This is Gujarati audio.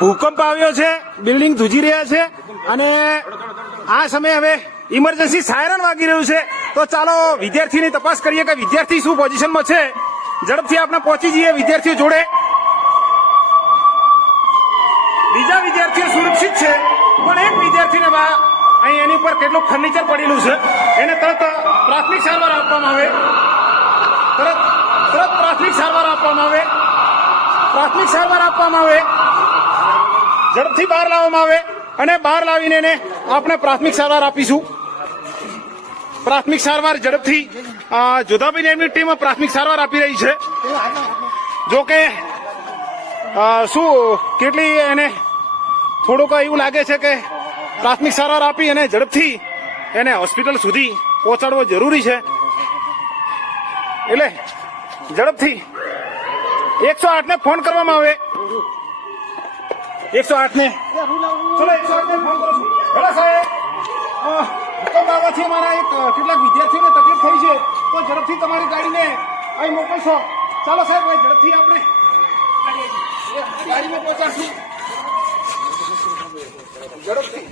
ભૂકંપ આવ્યો છે, બિલ્ડિંગ ધ્રુજી રહ્યા છે અને આ સમયે હવે ઇમરજન્સી સાયરન વાગી રહ્યું છે. તો ચાલો વિદ્યાર્થીની તપાસ કરીએ કે વિદ્યાર્થી શું પોઝિશનમાં છે. ઝડપથી આપણે પહોંચી જઈએ વિદ્યાર્થીઓ જોડે. બીજા વિદ્યાર્થીઓ સુરક્ષિત છે, પણ એક વિદ્યાર્થીને અહીં એની પર કેટલું ફર્નિચર પડેલું છે, એને તરત પ્રાથમિક સારવાર આપવામાં આવે. તરત પ્રાથમિક સારવાર આપવામાં આવે. પ્રાથમિક સારવાર આપવામાં આવે. ઝડપથી બહાર લાવવામાં આવે અને બહાર લાવીને એને આપણે પ્રાથમિક સારવાર આપીશું. પ્રાથમિક સારવાર ઝડપથી જોધાબેન એમની ટીમ પ્રાથમિક સારવાર આપી રહી છે. જો કે શું કેટલી એને થોડુંક એવું લાગે છે કે પ્રાથમિક સારવાર આપી અને ઝડપથી એને હોસ્પિટલ સુધી પહોંચાડવો જરૂરી છે. એટલે ઝડપથી 108 ને ફોન કરવામાં આવે. 108 ને ચલો 108 ને ફોન કરો છું. ભલા સાહેબ, ભૂકંપ આવવાથી અમારા કેટલાક વિદ્યાર્થીઓને તકલીફ થઈ છે, તો ઝડપથી તમારી ગાડીને અહીં મોકલશો. ચાલો સાહેબ, ઝડપથી આપણે ગાડીમાં પહોંચાડશું. ઝડપથી